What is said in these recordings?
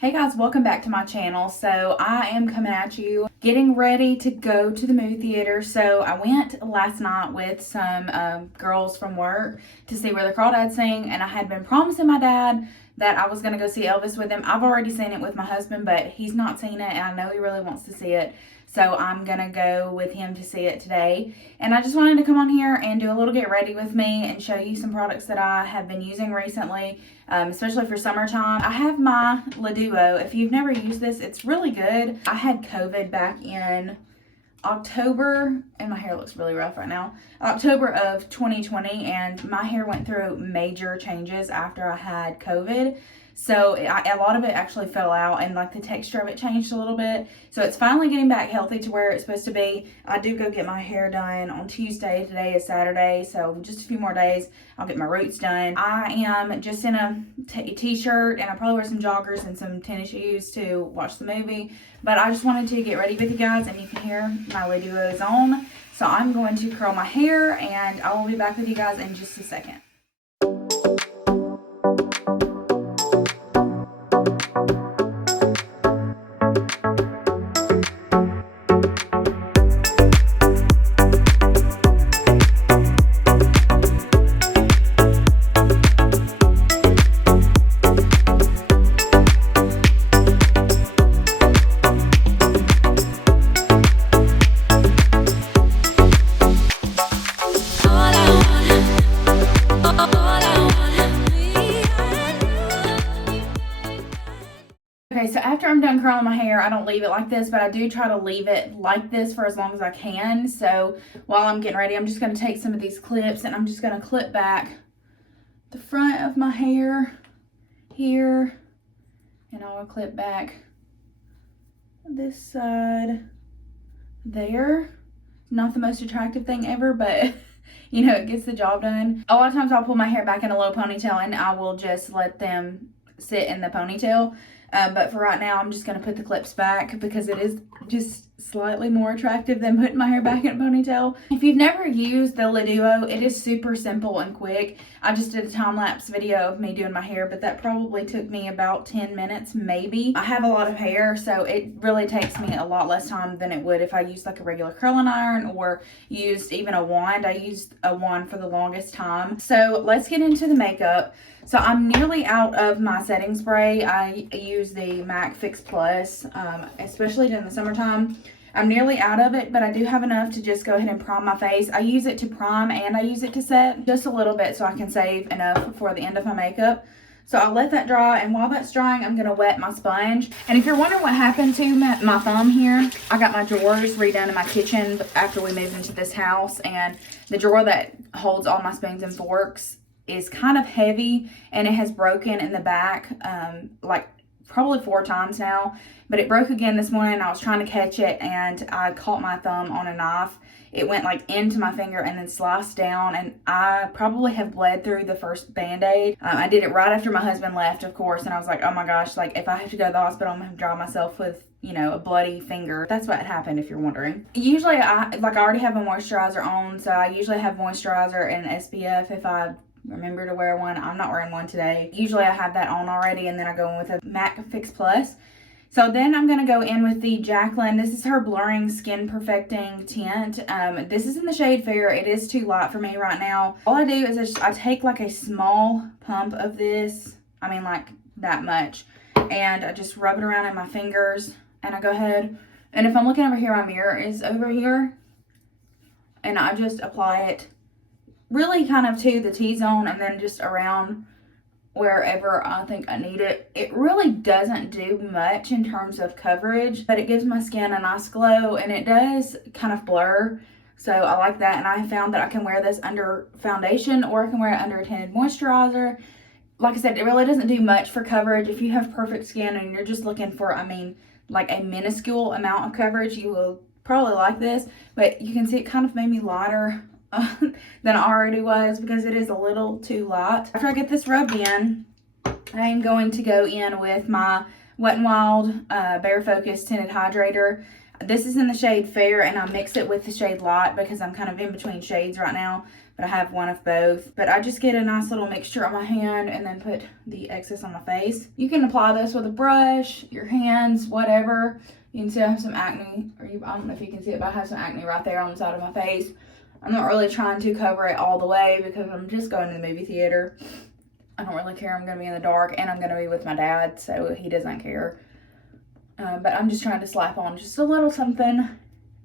Hey guys, welcome back to my channel. So I am coming at you getting ready to go to the movie theater. So I went last night with some girls from work to see where the Crawdads sing, and I had been promising my dad that I was going to go see Elvis with him. I've already seen it with my husband, but he's not seen it, and I know he really wants to see it. So I'm going to go with him to see it today. And I just wanted to come on here and do a little get ready with me and show you some products that I have been using recently, especially for summertime. I have my Duo. If you've never used this, it's really good. I had COVID back in October, and my hair looks really rough right now, October of 2020, and my hair went through major changes after I had COVID. So a lot of it actually fell out, and like the texture of it changed a little bit. So it's finally getting back healthy to where it's supposed to be. I do go get my hair done on Tuesday. Today is Saturday, so just a few more days I'll get my roots done. I am just in a t-shirt, and I probably wear some joggers and some tennis shoes to watch the movie. But I just wanted to get ready with you guys, and you can hear my Duo is on. So I'm going to curl my hair, and I will be back with you guys in just a second. Okay, so after I'm done curling my hair, I don't leave it like this, but I do try to leave it like this for as long as I can. So while I'm getting ready, I'm just going to take some of these clips, and I'm just going to clip back the front of my hair here, and I'll clip back this side there. Not the most attractive thing ever, but you know, it gets the job done. A lot of times I'll pull my hair back in a low ponytail, and I will just let them sit in the ponytail. But for right now, I'm just going to put the clips back because it is just slightly more attractive than putting my hair back in a ponytail. If you've never used the Duo, it is super simple and quick. I just did a time-lapse video of me doing my hair, but that probably took me about 10 minutes, maybe. I have a lot of hair, so it really takes me a lot less time than it would if I used like a regular curling iron or used even a wand. I used a wand for the longest time. So let's get into the makeup. So I'm nearly out of my setting spray. I use the MAC Fix Plus, especially during the summertime. I'm nearly out of it, but I do have enough to just go ahead and prime my face. I use it to prime and I use it to set just a little bit so I can save enough for the end of my makeup. So I'll let that dry, and while that's drying, I'm going to wet my sponge. And if you're wondering what happened to my thumb here, I got my drawers redone in my kitchen after we moved into this house, and the drawer that holds all my spoons and forks is kind of heavy, and it has broken in the back like probably 4 times now. But it broke again this morning. I was trying to catch it, and I caught my thumb on a knife. It went like into my finger and then sliced down, and I probably have bled through the first band-aid. I did it right after my husband left, of course, and I was like, oh my gosh, like if I have to go to the hospital, I'm gonna have to dry myself with, you know, a bloody finger. That's what happened, if you're wondering. Usually I already have a moisturizer on, so I usually have moisturizer and SPF if I remember to wear one. I'm not wearing one today. Usually I have that on already, and then I go in with a MAC Fix Plus. So then I'm going to go in with the Jaclyn. This is her Blurring Skin Perfecting Tint. This is in the shade Fair. It is too light for me right now. All I do is I take like a small pump of this. I mean like that much. And I just rub it around in my fingers. And I go ahead. And if I'm looking over here, my mirror is over here. And I just apply it really kind of to the T-zone, and then just around wherever I think I need it. It really doesn't do much in terms of coverage, but it gives my skin a nice glow, and it does kind of blur. So I like that, and I found that I can wear this under foundation, or I can wear it under a tinted moisturizer. Like I said, it really doesn't do much for coverage. If you have perfect skin and you're just looking for, I mean, like a minuscule amount of coverage, you will probably like this. But you can see it kind of made me lighter than I already was, because it is a little too light. After I get this rubbed in, I am going to go in with my Wet n Wild Bare Focus Tinted Hydrator. This is in the shade Fair, and I mix it with the shade Light because I'm kind of in between shades right now. but I have one of both. But I just get a nice little mixture on my hand and then put the excess on my face. You can apply this with a brush, your hands, whatever. You can see I have some acne, I don't know if you can see it, but I have some acne right there on the side of my face. I'm not really trying to cover it all the way because I'm just going to the movie theater. I don't really care. I'm going to be in the dark and I'm going to be with my dad, so he doesn't care. But I'm just trying to slap on just a little something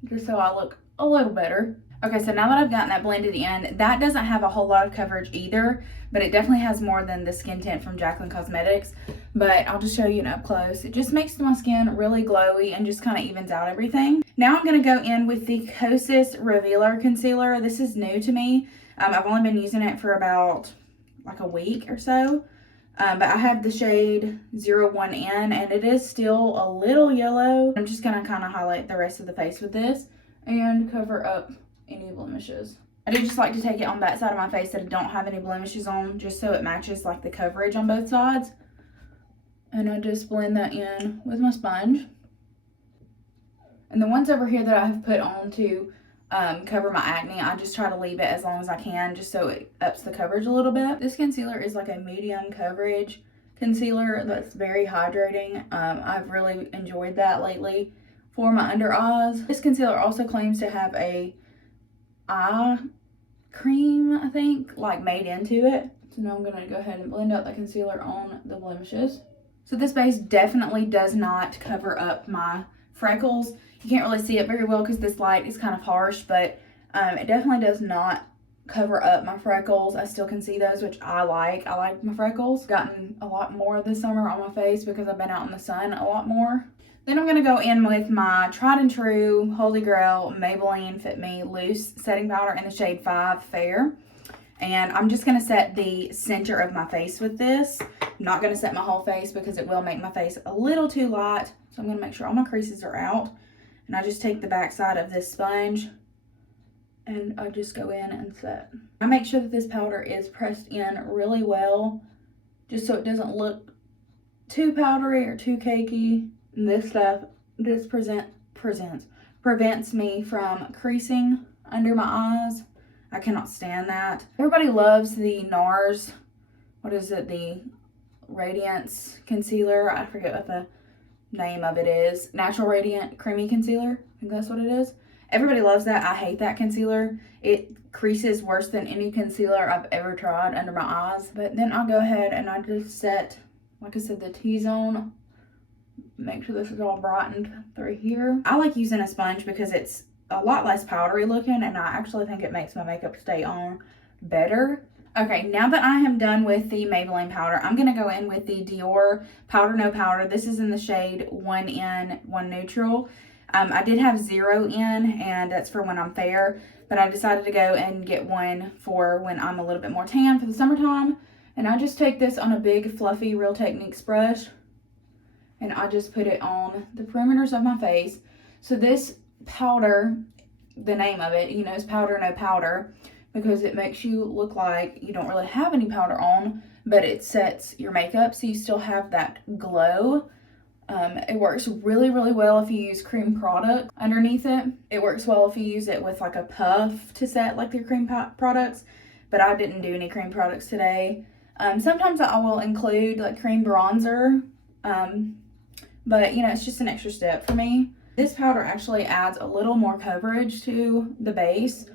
just so I look a little better. Okay, so now that I've gotten that blended in, that doesn't have a whole lot of coverage either, but it definitely has more than the skin tint from Jaclyn Cosmetics. But I'll just show you up close. It just makes my skin really glowy and just kind of evens out everything. Now I'm going to go in with the Kosas Revealer Concealer. This is new to me. I've only been using it for about like a week or so. But I have the shade 01N and it is still a little yellow. I'm just going to kind of highlight the rest of the face with this and cover up any blemishes. I do just like to take it on that side of my face that I don't have any blemishes on, just so it matches like the coverage on both sides. And I just blend that in with my sponge. And the ones over here that I have put on to cover my acne, I just try to leave it as long as I can just so it ups the coverage a little bit. This concealer is like a medium coverage concealer that's very hydrating. I've really enjoyed that lately for my under eyes. This concealer also claims to have a eye cream, I think, like made into it. So now I'm gonna go ahead and blend out the concealer on the blemishes. So this base definitely does not cover up my freckles. You can't really see it very well because this light is kind of harsh, but it definitely does not cover up my freckles. I still can see those, which I like. I like my freckles. Gotten a lot more this summer on my face because I've been out in the sun a lot more. Then I'm going to go in with my tried and true Holy Grail Maybelline Fit Me Loose Setting Powder in the shade 5 Fair. And I'm just going to set the center of my face with this. I'm not going to set my whole face because it will make my face a little too light. So I'm going to make sure all my creases are out. And I just take the back side of this sponge and I just go in and set. I make sure that this powder is pressed in really well just so it doesn't look too powdery or too cakey. And this stuff just prevents me from creasing under my eyes. I cannot stand that. Everybody loves the NARS, what is it, the Radiance Concealer. I forget what the name of it is. Natural Radiant Creamy Concealer. I think that's what it is. Everybody loves that. I hate that concealer. It creases worse than any concealer I've ever tried under my eyes. But then I'll go ahead and I just set, like I said, the T-zone. Make sure this is all brightened through here. I like using a sponge because it's a lot less powdery looking and I actually think it makes my makeup stay on better. Okay, now that I am done with the Maybelline powder, I'm going to go in with the Dior Powder No Powder. This is in the shade 1N, 1 Neutral. I did have 0 in, and that's for when I'm fair, but I decided to go and get one for when I'm a little bit more tan for the summertime. And I just take this on a big fluffy Real Techniques brush and I just put it on the perimeters of my face. So this powder, the name of it, you know, is Powder No Powder, because it makes you look like you don't really have any powder on, but it sets your makeup so you still have that glow. It works really, really well if you use cream product underneath it. It works well if you use it with like a puff to set like your cream products, but I didn't do any cream products today. Sometimes I will include like cream bronzer, but you know, it's just an extra step for me. This powder actually adds a little more coverage to the base.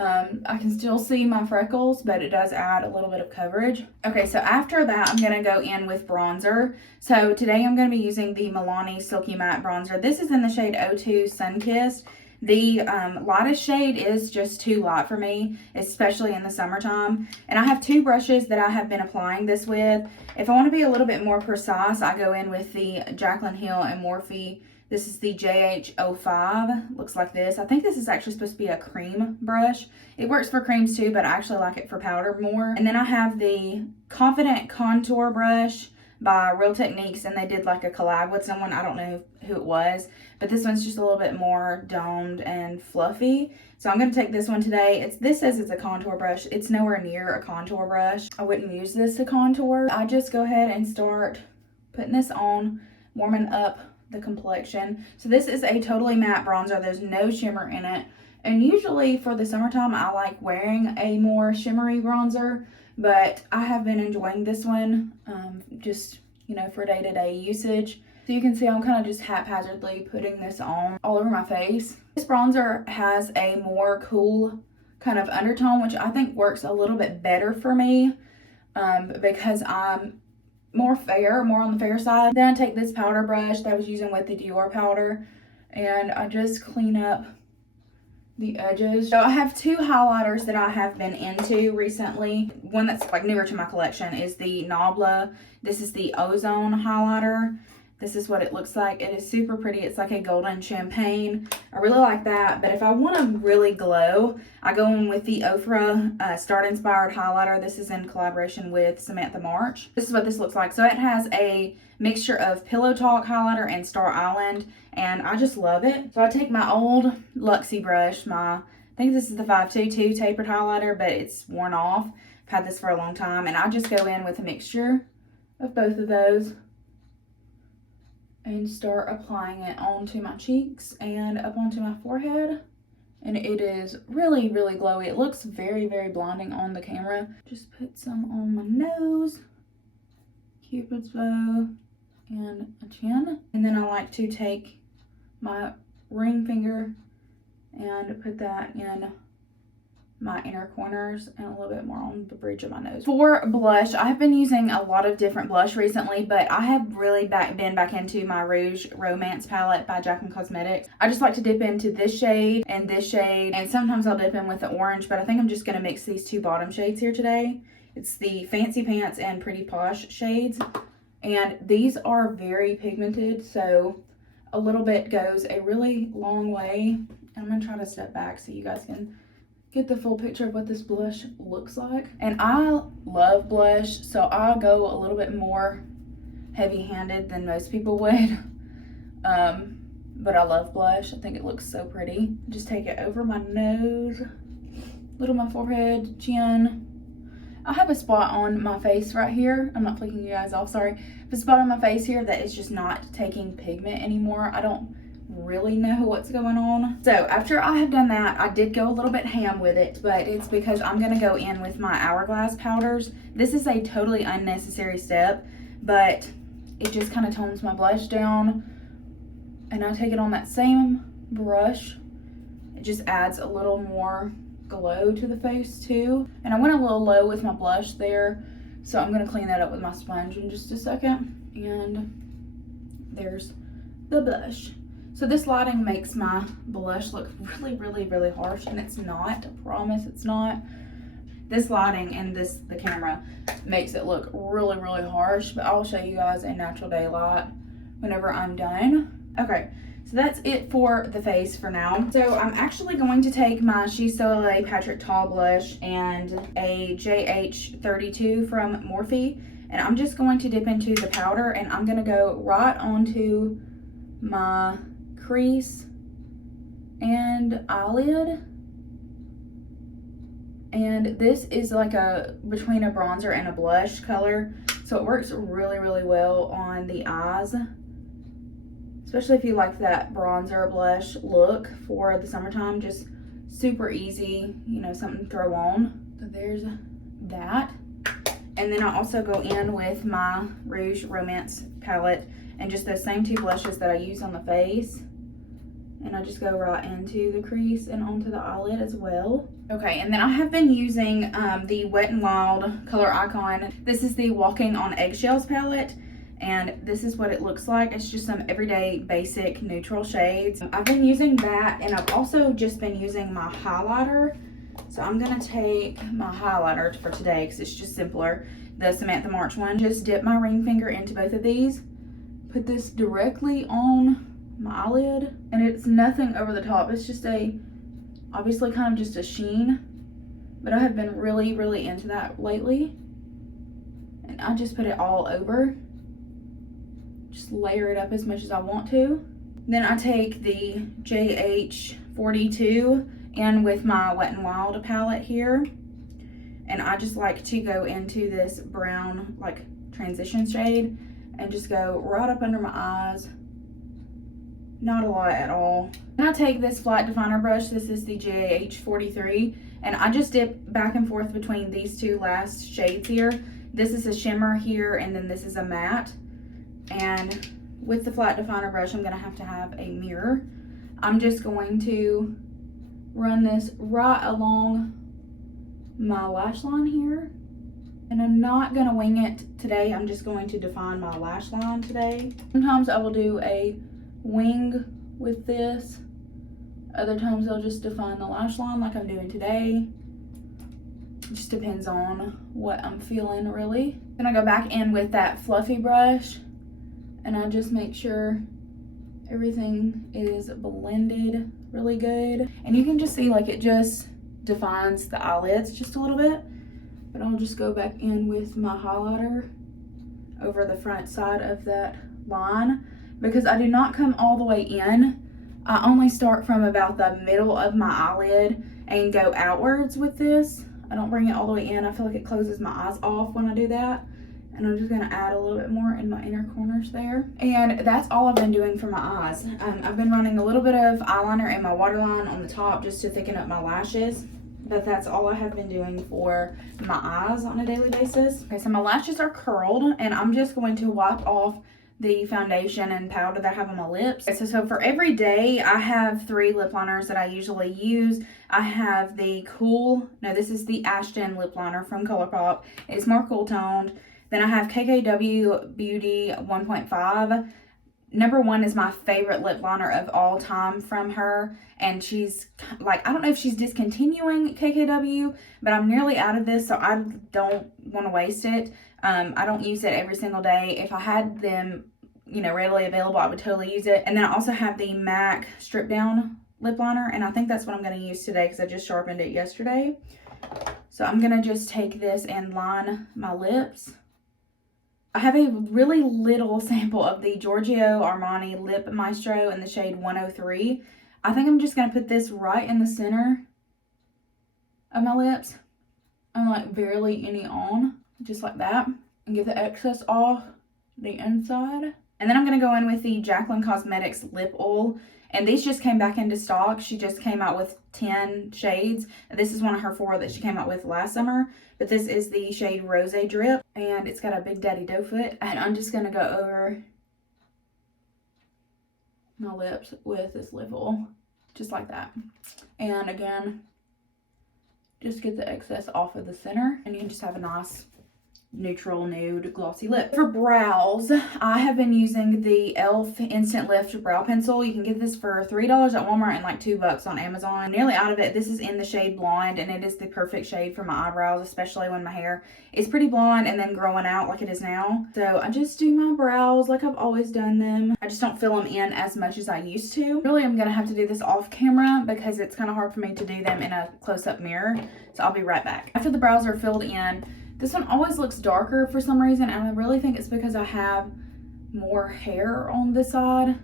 I can still see my freckles, but it does add a little bit of coverage. Okay, so after that, I'm going to go in with bronzer. So today I'm going to be using the Milani Silky Matte Bronzer. This is in the shade 02 Sunkissed. The lightest shade is just too light for me, especially in the summertime. And I have two brushes that I have been applying this with. If I want to be a little bit more precise, I go in with the Jaclyn Hill and Morphe. This is the JH05, looks like this. I think this is actually supposed to be a cream brush. It works for creams too, but I actually like it for powder more. And then I have the Confident Contour brush by Real Techniques, and they did like a collab with someone. I don't know who it was, but this one's just a little bit more domed and fluffy. So I'm going to take this one today. This says it's a contour brush. It's nowhere near a contour brush. I wouldn't use this to contour. I just go ahead and start putting this on, warming up the complexion. So this is a totally matte bronzer. There's no shimmer in it. And usually for the summertime, I like wearing a more shimmery bronzer, but I have been enjoying this one, just, you know, for day-to-day usage. So you can see I'm kind of just haphazardly putting this on all over my face. This bronzer has a more cool kind of undertone, which I think works a little bit better for me, because I'm more fair, more on the fair side. Then I take this powder brush that I was using with the Dior powder, and I just clean up the edges. So I have two highlighters that I have been into recently. One that's like newer to my collection is the Nabla. This is the Ozone highlighter. This is what it looks like. It is super pretty. It's like a golden champagne. I really like that. But if I want to really glow, I go in with the Ofra Start Inspired highlighter. This is in collaboration with Samantha March. This is what this looks like. So it has a mixture of Pillow Talk highlighter and Star Island, and I just love it. So I take my old Luxie brush, I think this is the 522 tapered highlighter, but it's worn off. I've had this for a long time, and I just go in with a mixture of both of those and start applying it onto my cheeks and up onto my forehead. And it is really, really glowy. It looks very, very blinding on the camera. Just put some on my nose, Cupid's bow, and a chin. And then I like to take my ring finger and put that in my inner corners and a little bit more on the bridge of my nose. For blush, I've been using a lot of different blush recently, but I have really been back into my Rouge Romance palette by Jaclyn Cosmetics. I just like to dip into this shade, and sometimes I'll dip in with the orange, but I think I'm just gonna mix these two bottom shades here today. It's the Fancy Pants and Pretty Posh shades, and these are very pigmented, so a little bit goes a really long way. And I'm gonna try to step back so you guys can get the full picture of what this blush looks like. And I love blush, so I'll go a little bit more heavy-handed than most people would. But I love blush. I think it looks so pretty. Just take it over my nose, little my forehead, chin. I have a spot on my face right here. I'm not flicking you guys off, sorry. The spot on my face here that is just not taking pigment anymore. I don't really know what's going on. So after I have done that, I did go a little bit ham with it, but it's because I'm gonna go in with my Hourglass powders. This is a totally unnecessary step, but it just kind of tones my blush down, and I take it on that same brush. It just adds a little more glow to the face too. And I went a little low with my blush there, so I'm gonna clean that up with my sponge in just a second. And there's the blush. So this lighting makes my blush look really, really, really harsh, and it's not. I promise it's not. This lighting and the camera makes it look really, really harsh, but I'll show you guys in natural daylight whenever I'm done. Okay, so that's it for the face for now. So I'm actually going to take my She Soleil Patrick Tall blush and a JH32 from Morphe, and I'm just going to dip into the powder, and I'm gonna go right onto my crease and eyelid. And this is like between a bronzer and a blush color, so it works really, really well on the eyes, especially if you like that bronzer blush look for the summertime. Just super easy, you know, something to throw on. So there's that. And then I also go in with my Rouge Romance palette and just those same two blushes that I use on the face, and I just go right into the crease and onto the eyelid as well. Okay, and then I have been using the Wet n Wild Color Icon. This is the Walking on Eggshells palette, and this is what it looks like. It's just some everyday basic neutral shades. I've been using that, and I've also just been using my highlighter. So I'm gonna take my highlighter for today because it's just simpler, the Samantha March one. Just dip my ring finger into both of these, put this directly on my eyelid, and it's nothing over the top. It's just obviously kind of just a sheen, but I have been really, really into that lately, and I just put it all over, just layer it up as much as I want to. Then I take the JH42 and with my Wet n Wild palette here, and I just like to go into this brown like transition shade and just go right up under my eyes not a lot at all. And I take this flat definer brush, this is the JH43, and I just dip back and forth between these two last shades here. This is a shimmer here, and then this is a matte. And with the flat definer brush, I'm gonna have a mirror. I'm just going to run this right along my lash line here. And I'm not gonna wing it today. I'm just going to define my lash line today. Sometimes I will do a wing with this. Other times I'll just define the lash line like I'm doing today. It just depends on what I'm feeling, really. Then I go back in with that fluffy brush and I just make sure everything is blended really good. And you can just see like it just defines the eyelids just a little bit. But I'll just go back in with my highlighter over the front side of that line because I do not come all the way in. I only start from about the middle of my eyelid and go outwards with this. I don't bring it all the way in. I feel like it closes my eyes off when I do that. And I'm just gonna add a little bit more in my inner corners there. And that's all I've been doing for my eyes. I've been running a little bit of eyeliner in my waterline on the top just to thicken up my lashes. But that's all I have been doing for my eyes on a daily basis. Okay, so my lashes are curled and I'm just going to wipe off the foundation and powder that I have on my lips. Okay, so for every day, I have 3 lip liners that I usually use. I have the this is the Ashton lip liner from ColourPop. It's more cool toned. Then I have KKW Beauty 1.5. Number 1 is my favorite lip liner of all time from her. And she's like, I don't know if she's discontinuing KKW, but I'm nearly out of this, so I don't want to waste it. I don't use it every single day. If I had them, you know, readily available, I would totally use it. And then I also have the MAC Stripdown Lip Liner, and I think that's what I'm going to use today because I just sharpened it yesterday. So I'm going to just take this and line my lips. I have a really little sample of the Giorgio Armani Lip Maestro in the shade 103. I think I'm just going to put this right in the center of my lips. I'm like barely any on, just like that. And get the excess off the inside. And then I'm going to go in with the Jaclyn Cosmetics Lip Oil. And these just came back into stock. She just came out with 10 shades. This is one of her 4 that she came out with last summer. But this is the shade Rosé Drip. And it's got a big daddy doe foot. And I'm just going to go over my lips with this lip oil. Just like that. And again, just get the excess off of the center. And you can just have a nice neutral nude glossy lip. For brows, I have been using the e.l.f. Instant Lift Brow Pencil. You can get this for $3 at Walmart and like $2 on Amazon. I'm nearly out of it. This is in the shade Blonde, and it is the perfect shade for my eyebrows, especially when my hair is pretty blonde and then growing out like it is now. So I just do my brows like I've always done them. I just don't fill them in as much as I used to. Really, I'm gonna have to do this off camera because it's kind of hard for me to do them in a close-up mirror. So I'll be right back. After the brows are filled in, this one always looks darker for some reason, and I really think it's because I have more hair on this side.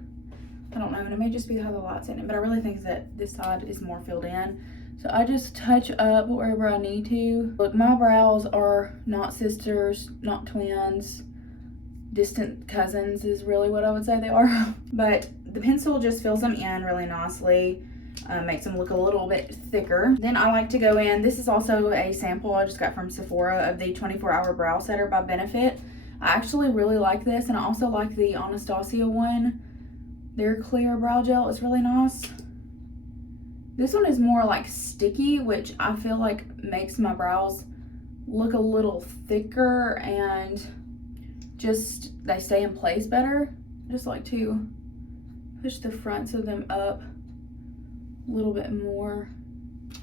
I don't know, and it may just be how the light's in it, but I really think that this side is more filled in. So I just touch up wherever I need to. Look, my brows are not sisters, not twins. Distant cousins is really what I would say they are. But the pencil just fills them in really nicely. Makes them look a little bit thicker. Then I like to go in, this is also a sample I just got from Sephora of the 24-Hour Brow Setter by Benefit. I actually really like this, and I also like the Anastasia one. Their clear brow gel is really nice. This one is more like sticky, which I feel like makes my brows look a little thicker and just they stay in place better. I just like to push the fronts of them up a little bit more.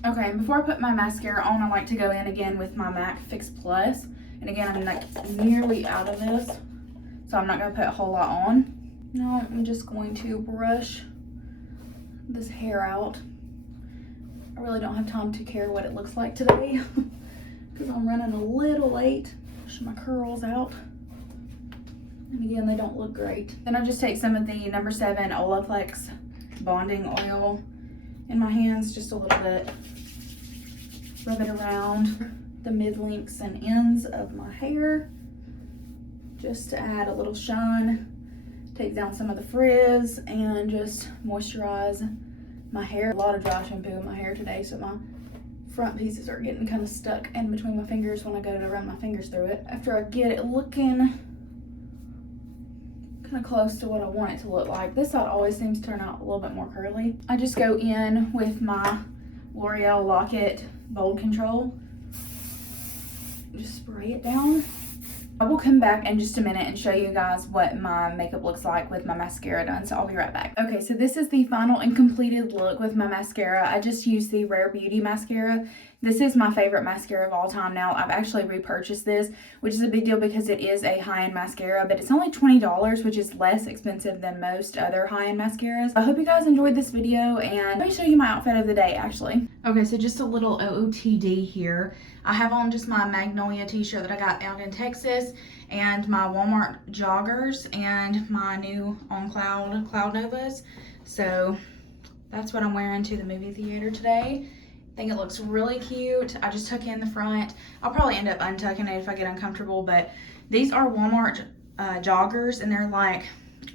Okay, and before I put my mascara on, I like to go in again with my MAC Fix Plus. And again, I'm like nearly out of this, so I'm not going to put a whole lot on. Now I'm just going to brush this hair out. I really don't have time to care what it looks like today because I'm running a little late. Push my curls out. And again, they don't look great. Then I just take some of the number 7 Olaplex bonding oil in my hands just a little bit. Rub it around the mid-lengths and ends of my hair just to add a little shine. take down some of the frizz and just moisturize my hair. A lot of dry shampoo in my hair today, so my front pieces are getting kind of stuck in between my fingers when I go to run my fingers through it. After I get it looking kind of close to what I want it to look like, this side always seems to turn out a little bit more curly. I just go in with my L'Oreal Lock-It Bold Control. Just spray it down. I will come back in just a minute and show you guys what my makeup looks like with my mascara done, so I'll be right back. Okay, so this is the final and completed look with my mascara. I just used the Rare Beauty mascara. This is my favorite mascara of all time now. I've actually repurchased this, which is a big deal because it is a high-end mascara, but it's only $20, which is less expensive than most other high-end mascaras. I hope you guys enjoyed this video, and let me show you my outfit of the day, actually. Okay, so just a little OOTD here. I have on just my Magnolia t-shirt that I got out in Texas, and my Walmart joggers, and my new On Cloud Novas. So that's what I'm wearing to the movie theater today. I think it looks really cute. I just tuck in the front. I'll probably end up untucking it if I get uncomfortable, but these are Walmart joggers, and they're like,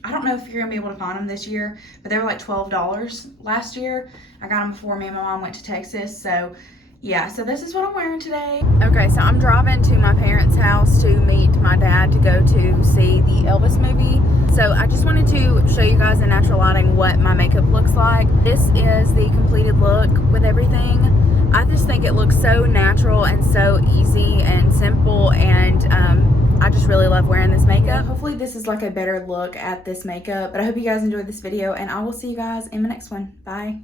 I don't know if you're gonna be able to find them this year, but they were like $12 last year. I got them before me and my mom went to Texas, so yeah, so this is what I'm wearing today. Okay, so I'm driving to my parents' house to meet my dad to go to see the Elvis movie. So I just wanted to show you guys in natural lighting what my makeup looks like. This is the completed look with everything. I just think it looks so natural and so easy and simple, and I just really love wearing this makeup. Hopefully this is like a better look at this makeup, but I hope you guys enjoyed this video, and I will see you guys in the next one. Bye.